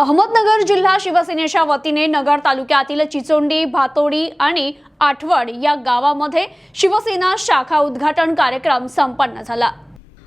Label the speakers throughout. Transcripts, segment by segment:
Speaker 1: अहमदनगर जिल्हा शिवसेनेच्या वतीने नगर तालुक्यातील चिचोंडी भातोडी आणि आठवड या गावामध्ये शिवसेना शाखा उद्घाटन कार्यक्रम संपन्न झाला.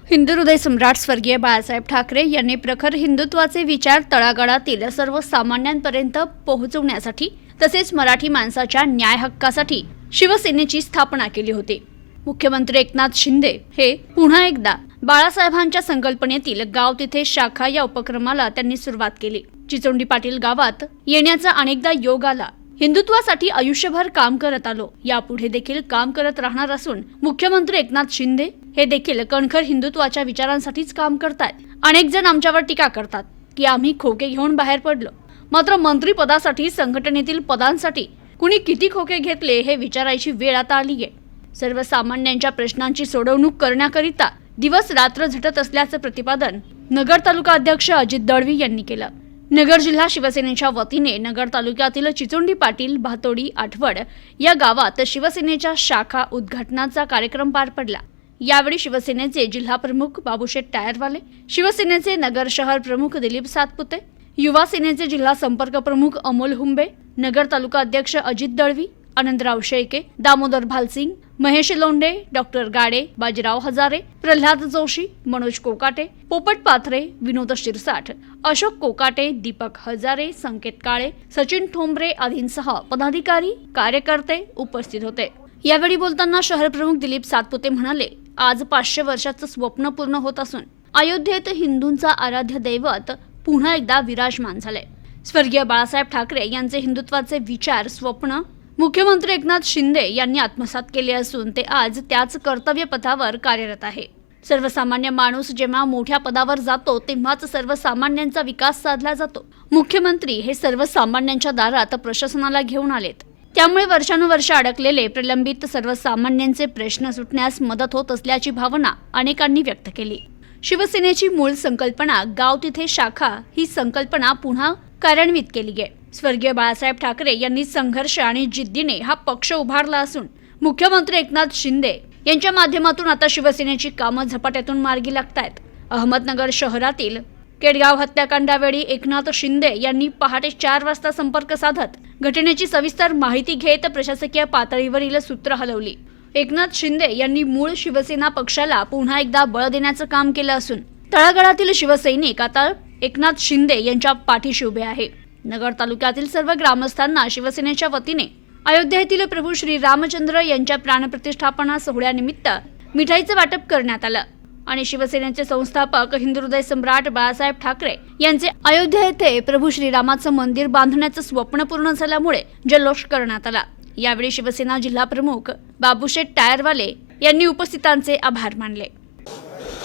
Speaker 1: हिंदू हृदय सम्राट स्वर्गीय बाळासाहेब ठाकरे यांनी प्रखर हिंदुत्वाचे विचार तळागाळातील सर्वसामान्यांपर्यंत पोहोचवण्यासाठी तसेच मराठी माणसाच्या न्याय हक्कासाठी शिवसेनेची स्थापना केली होती. मुख्यमंत्री एकनाथ शिंदे हे पुन्हा एकदा बाळासाहेबांच्या संकल्पनेतील गाव तिथे शाखा या उपक्रमाला त्यांनी सुरुवात केली. चिचोंडी पाटील गावात येण्याचा अनेकदा योग आला. हिंदुत्वासाठी आयुष्यभर काम करत आलो. यापुढे देखील काम करत राहणार असून मुख्यमंत्री एकनाथ शिंदे हे देखील कणखर हिंदुत्वाच्या विचारांसाठीच काम करतायत. अनेक जण आमच्यावर टीका करतात की आम्ही खोके घेऊन बाहेर पडलो. मात्र मंत्रीपदासाठी संघटनेतील पदांसाठी कुणी किती खोके घेतले हे विचारायची वेळ आता आली आहे सर्वसामान्यांच्या प्रश्नांची सोडवणूक करण्याकरिता दिवस रात्र झटत असल्याचं प्रतिपादन नगर तालुका अध्यक्ष अजित दळवी यांनी केलं. नगर जिल्हा शिवसेनेच्या वतीने नगर तालुक्यातील चिचोंडी पाटील भातोडी आठवड या गावात शिवसेनेच्या शाखा उद्घाटनाचा कार्यक्रम पार पडला. यावेळी शिवसेनेचे जिल्हा प्रमुख बाबूशेठ टायरवाले शिवसेनेचे नगर शहर प्रमुख दिलीप सातपुते युवा सेनेचे जिल्हा संपर्क प्रमुख अमोल हुंबे नगर तालुका अध्यक्ष अजित दळवी आनंदराव शेळके दामोदर भालसिंग महेश लोंढे डॉक्टर गाडे बाजीराव हजारे प्रल्हाद जोशी मनोज कोकाटे पोपट पाथरे विनोद शिरसाठ अशोक कोकाटे दीपक हजारे संकेत काळे सचिन ठोंबरे आदींसह पदाधिकारी कार्यकर्ते उपस्थित होते. यावेळी बोलताना शहर प्रमुख दिलीप सातपुते म्हणाले आज पाचशे वर्षाचं स्वप्न पूर्ण होत असून अयोध्येत हिंदूंचा आराध्य दैवत पुन्हा एकदा विराजमान झाले. स्वर्गीय बाळासाहेब ठाकरे यांचे हिंदुत्वाचे विचार स्वप्न मुख्यमंत्री एकनाथ शिंदे यांनी आत्मसात केले असून ते आज त्याच कर्तव्य पथावर कार्यरत आहे. सर्वसामान्य माणूस जेव्हा मोठ्या पदावर जातो तेव्हाच सर्वसामान्यांचा विकास साधला जातो. मुख्यमंत्री हे सर्वसामान्यांच्या दारात प्रशासनाला घेऊन आलेत. त्यामुळे वर्षानुवर्ष अडकलेले प्रलंबित सर्वसामान्यांचे प्रश्न सुटण्यास मदत होत असल्याची भावना अनेकांनी व्यक्त केली. शिवसेनेची मूळ संकल्पना गाव तिथे शाखा ही संकल्पना पुन्हा कार्यान्वित केली आहे. स्वर्गीय बाळासाहेब ठाकरे यांनी संघर्ष आणि जिद्दीने हा पक्ष उभारला असून मुख्यमंत्री एकनाथ शिंदे यांच्या माध्यमातून आता शिवसेनेची कामं झपाट्यातून मार्गी लागतायत. अहमदनगर शहरातील केडगाव हत्याकांडावेळी एकनाथ शिंदे यांनी पहाटे चार वाजता संपर्क साधत घटनेची सविस्तर माहिती घेत प्रशासकीय पातळीवरील सूत्र हलवली. एकनाथ शिंदे यांनी मूळ शिवसेना पक्षाला पुन्हा एकदा बळ देण्याचं काम केलं असून तळागाळातील शिवसैनिक आता एकनाथ शिंदे यांच्या पाठीशी उभे आहे. नगर तालुक्यातील सर्व ग्रामस्थांना शिवसेनेच्या वतीने अयोध्या येथील प्रभू श्री रामचंद्र यांच्या प्राणप्रतिष्ठापना सोहळ्यानिमित्त मिठाईचं वाटप करण्यात आलं आणि शिवसेनेचे संस्थापक हिंदुहृदय सम्राट बाळासाहेब ठाकरे यांचे अयोध्या येथे प्रभू श्रीरामाचं मंदिर बांधण्याचं स्वप्न पूर्ण झाल्यामुळे जल्लोष करण्यात आला. यावेळी शिवसेना जिल्हा प्रमुख बाबूशेठ टायरवाले यांनी उपस्थितांचे आभार मानले.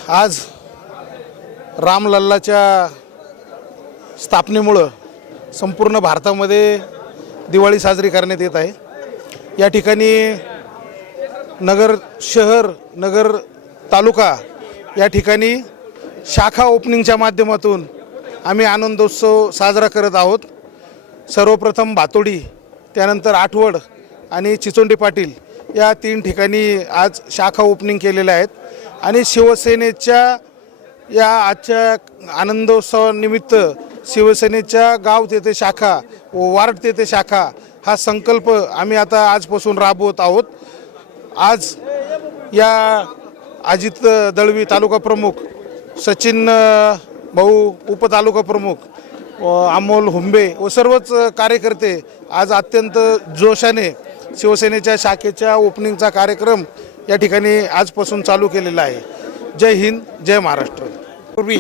Speaker 2: आज रामलल्लाच्या स्थापनेमुळं संपूर्ण भारतामध्ये दिवाळी साजरी करण्यात येत आहे. या ठिकाणी नगर शहर नगर तालुका या ठिकाणी शाखा ओपनिंगच्या माध्यमातून आम्ही आनंदोत्सव साजरा करत आहोत. सर्वप्रथम भातोडी त्यानंतर आठवड आणि चिचोंडी पाटील या तीन ठिकाणी आज शाखा ओपनिंग केलेल्या आहेत. आणि शिवसेनेच्या या आजच्या आनंदोत्सवानिमित्त शिवसेनेच्या गाव तेथे शाखा व वार्ड तेथे शाखा हा संकल्प आम्ही आता आजपासून राबवत आहोत. आज या अजित दळवी तालुका प्रमुख सचिन भाऊ उपतालुका प्रमुख अमोल हुंबे व सर्वच कार्यकर्ते आज अत्यंत जोशाने शिवसेनेच्या शाखेच्या ओपनिंगचा कार्यक्रम या ठिकाणी आजपासून चालू केलेला आहे. जय हिंद जय महाराष्ट्र.
Speaker 3: पूर्वी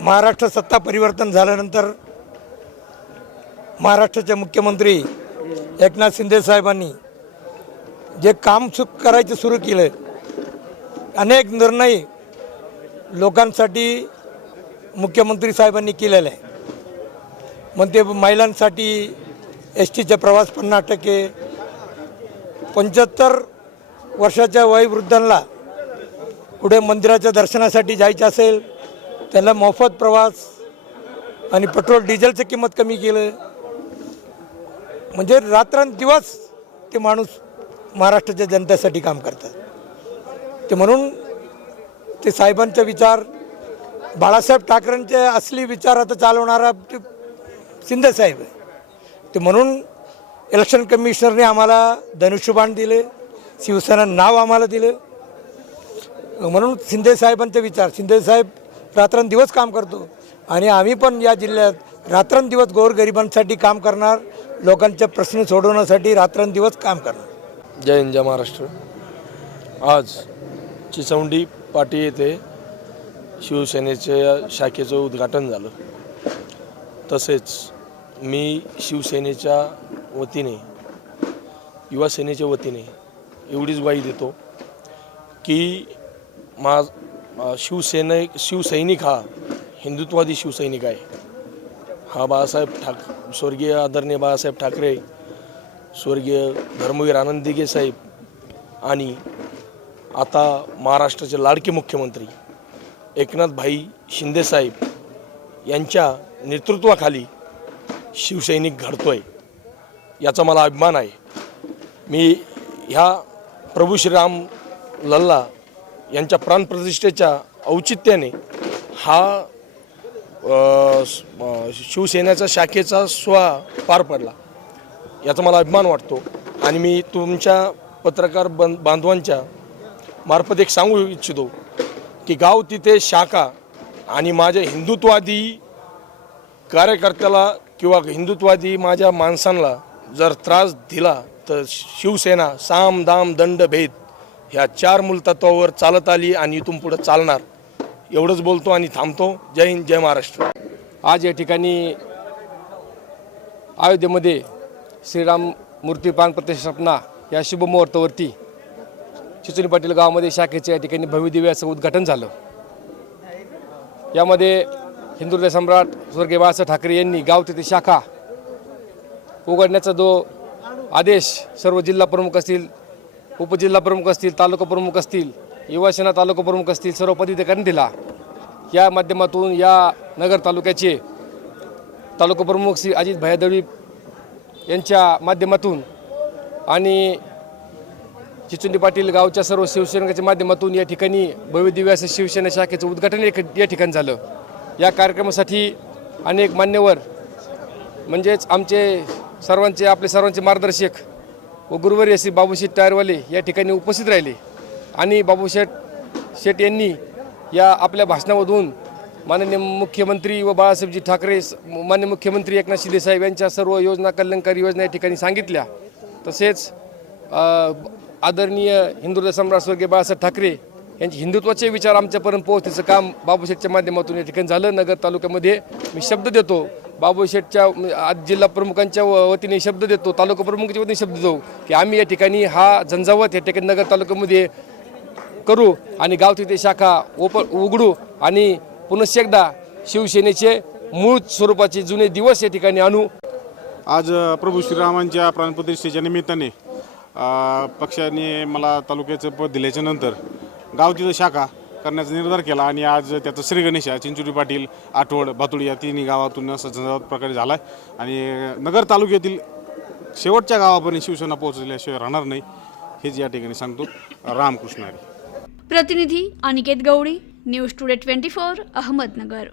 Speaker 3: महाराष्ट्र सत्ता परिवर्तन झाल्यानंतर महाराष्ट्राचे मुख्यमंत्री एकनाथ शिंदे साहेबांनी जे काम सु करायचं सुरू केलं अनेक निर्णय लोकांसाठी मुख्यमंत्री साहेबांनी केलेले. आहे मग ते महिलांसाठी एस टीचा प्रवास पन्नास टक्के पंच्याहत्तर वर्षाच्या वयोवृद्धांना कुठे मंदिराच्या दर्शनासाठी जायचं असेल त्याला मोफत प्रवास आणि पेट्रोल डिझेलचं किंमत कमी केलं. म्हणजे रात्रंदिवस ते माणूस महाराष्ट्राच्या जनतेसाठी काम करतात. ते म्हणून ते साहेबांचा विचार बाळासाहेब ठाकरेंचे असली विचार आता चालवणारा ते शिंदेसाहेब आहे. ते म्हणून इलेक्शन कमिशनरने आम्हाला धनुष्यबाण दिले शिवसेना नाव आम्हाला दिलं. म्हणून शिंदेसाहेबांचे विचार शिंदेसाहेब रात्रंदिवस काम करतो. आणि आम्ही पण या जिल्ह्यात रात्रंदिवस गोरगरिबांसाठी काम करणार लोकांचे प्रश्न सोडवण्यासाठी रात्रंदिवस काम करणार.
Speaker 4: जय हिंद जय महाराष्ट्र. आज चिचौंडी पाटी येथे शिवसेनेच्या शाखेचं उद्घाटन झालं. तसेच मी शिवसेनेच्या वतीने युवासेनेच्या वतीने एवढीच ग्वाही देतो की मा शिवसैनिक शिवसैनिक हा हिंदुत्वादी शिवसैनिक आहे. हा बाळासाहेब ठाक स्वर्गीय आदरणीय बाळासाहेब ठाकरे स्वर्गीय धर्मवीर आनंद दिघे साहेब आणि आता महाराष्ट्राचे लाडके मुख्यमंत्री एकनाथभाई शिंदेसाहेब यांच्या नेतृत्वाखाली शिवसैनिक घडतोय याचा मला अभिमान आहे. मी ह्या प्रभू श्रीराम लल्ला यांच्या प्राणप्रतिष्ठेच्या औचित्याने हा शिवसेनेचा शाखेचा स्वा पार पडला. याचा मला अभिमान वाटतो. आणि मी तुमच्या पत्रकार बं बांधवांच्या मार्फत एक सांगू इच्छितो की गाव तिथे शाखा आणि माझ्या हिंदुत्वादी कार्यकर्त्याला किंवा हिंदुत्वादी माझ्या माणसांना जर त्रास दिला तर शिवसेना साम दाम दंड भेद ह्या चार मूलतत्वावर चालत आली आणि इथून पुढं चालणार. एवढंच बोलतो आणि थांबतो. जय हिंद जय महाराष्ट्र.
Speaker 5: आज या ठिकाणी अयोध्येमध्ये श्रीराम मूर्तीपान प्रतिष्ठापना या शुभमुहूर्तावरती चिचोली पाटील गावामध्ये शाखेचे या ठिकाणी भव्यदिव्य असं उद्घाटन झालं. यामध्ये हिंदू सम्राट स्वर्गीय बाळासाहेब ठाकरे यांनी गाव तिथे शाखा उघडण्याचा जो आदेश सर्व जिल्हा प्रमुख असतील उपजिल्हा प्रमुख असतील तालुका प्रमुख असतील युवासेना तालुका प्रमुख असतील सर्व पदाधिकाऱ्यांनी दिला या माध्यमातून या नगर तालुक्याचे तालुका प्रमुख श्री अजित भैयादळी यांच्या माध्यमातून आणि चिचुंडी पाटील गावच्या सर्व शिवसैनिकांच्या माध्यमातून या ठिकाणी भव्यदिव्य असं शिवसेना शाखेचं उद्घाटन एक- या ठिकाणी झालं. या कार्यक्रमासाठी अनेक मान्यवर म्हणजेच आमचे सर्वांचे आपले सर्वांचे मार्गदर्शक व गुरुवारी असे बाबूशेठ टायरवाले या ठिकाणी उपस्थित राहिले. आणि बाबूशेठ शेठ यांनी या आपल्या भाषणामधून माननीय मुख्यमंत्री व बाळासाहेबजी ठाकरे स- मान्य मुख्यमंत्री एकनाथ शिंदे साहेब यांच्या सर्व योजना कल्याणकारी योजना या ठिकाणी सांगितल्या. तसेच आदरणीय हिंदू सम्राट स्वर्गीय बाळासाहेब ठाकरे यांचे हिंदुत्वाचे विचार आमच्यापर्यंत पोहोचण्याचं काम बाबूशेठच्या माध्यमातून या ठिकाणी झालं. नगर तालुक्यामध्ये मी शब्द देतो. बाबूशेठच्या म्हणजे आज जिल्हा प्रमुखांच्या व- वतीने शब्द देतो तालुका प्रमुखांच्या वतीने शब्द देऊ की आम्ही या ठिकाणी हा झंझावत या ठिकाणी नगर तालुक्यामध्ये करू आणि गाव तिथे शाखा ओप उघडू आणि पुनश्च एकदा शिवसेनेचे मूळ स्वरूपाचे जुने दिवस या ठिकाणी आणू.
Speaker 6: आज प्रभू श्रीरामांच्या प्राणप्रतिष्ठेच्या निमित्ताने पक्षाने मला तालुक्याचं पद दिल्याच्या नंतर गाव तिथं शाखा करण्याचा निर्धार केला आणि आज त्याचं श्रीगणेश आहे. चिंचोली पाटील आठवड भातुडी या तिन्ही गावातून असं प्रकारे झाला आहे आणि नगर तालुक्यातील शेवटच्या गावापर्यंत शिवसेना पोहोचल्याशिवाय राहणार नाही हेच या ठिकाणी सांगतो रामकृष्ण
Speaker 1: प्रतिनिधी Aniket Gaudi news today twenty four Ahmednagar.